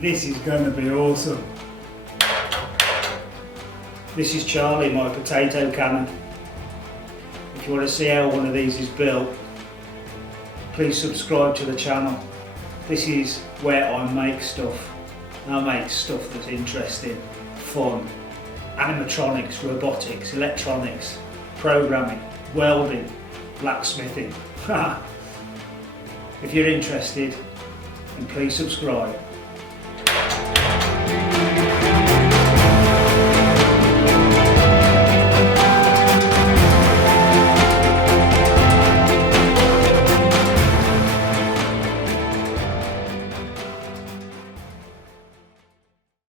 This is going to be awesome. This is Charlie, my potato cannon. If you want to see how one of these is built, please subscribe to the channel. This is where I make stuff. I make stuff that's interesting, fun, animatronics, robotics, electronics, programming, welding, blacksmithing. If you're interested, then please subscribe.